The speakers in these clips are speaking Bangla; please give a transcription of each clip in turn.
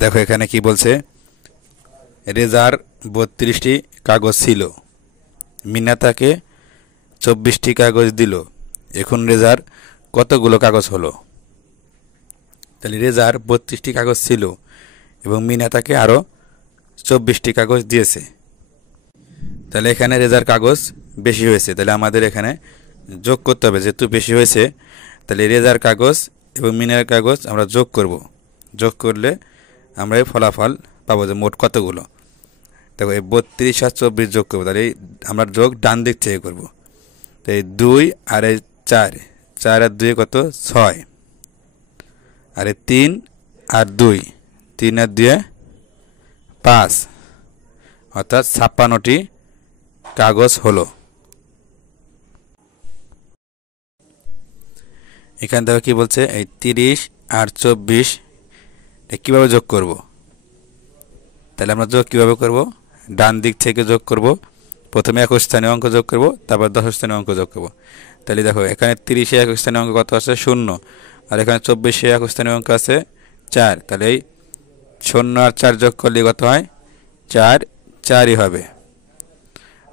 দেখো এখানে কি বলছে, রেজার 32টি কাগজ ছিল, মিনা তাকে 24টি কাগজ দিল, এখন রেজার কতগুলো কাগজ হলো? তাহলে রেজার 32টি কাগজ ছিল এবং মিনা তাকে আরও 24টি কাগজ দিয়েছে। তাহলে এখানে রেজার কাগজ বেশি হয়েছে, তাহলে আমাদের এখানে যোগ করতে হবে। যেহেতু বেশি হয়েছে তাহলে রেজার কাগজ এবং মিনার কাগজ আমরা যোগ করব। যোগ করলে আমরা এই ফলাফল পাবো যে মোট কতগুলো। দেখো এই 32 আর 24 যোগ করবো, তাহলে আমরা যোগ ডান দিক থেকে করব। তো এই 2 আর এই 4, 4 আর 2 কত? 6, আর এই 3 আর 2, 3 আর 2 5, অর্থাৎ 56টি কাগজ হলো। এখান থেকে কি বলছে, এই 30 আর 24 কীভাবে যোগ করব? তাহলে আমরা যোগ কীভাবে করব? ডান দিক থেকে যোগ করব। প্রথমে একক স্থানীয় অঙ্ক যোগ করব, তারপর 10 স্থানীয় অঙ্ক যোগ করব। তাহলে দেখো এখানে 30-এ একক স্থানীয় অঙ্ক কত আছে? 0, আর এখানে 24-এ একক স্থানীয় অঙ্ক আছে 4। তাহলে এই 0 আর 4 যোগ করলে কত হয়? 4, 4ই হবে।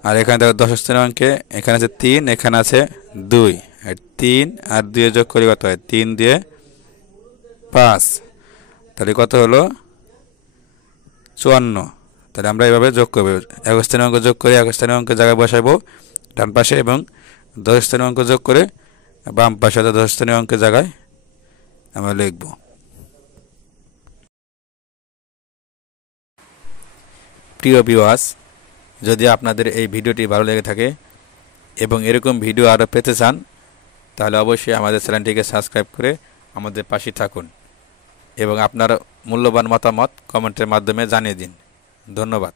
আর এখানে দেখো 10 স্থানীয় অঙ্কে এখানে আছে 3, এখানে আছে 2, আর 3 আর 2 যোগ করলে কত হয়? 3 দিয়ে 5, তাহলে কত হলো? 54। তাহলে আমরা এভাবে যোগ করব। একক স্থানীয় অঙ্ক যোগ করে একক স্থানীয় অঙ্কের জায়গায় বসাবো ডান পাশে, এবং 10 স্থানীয় অঙ্ক যোগ করে বাম পাশে 10 স্থানীয় অঙ্কের জায়গায় আমরা লিখব। প্রিয় ভিউয়ার্স, যদি আপনাদের এই ভিডিওটি ভালো লেগে থাকে এবং এরকম ভিডিও আরও পেতে চান, তাহলে অবশ্যই আমাদের চ্যানেলটিকে সাবস্ক্রাইব করে আমাদের পাশে থাকুন এবং আপনার মূল্যবান মতামত কমেন্টের মাধ্যমে জানিয়ে দিন। ধন্যবাদ।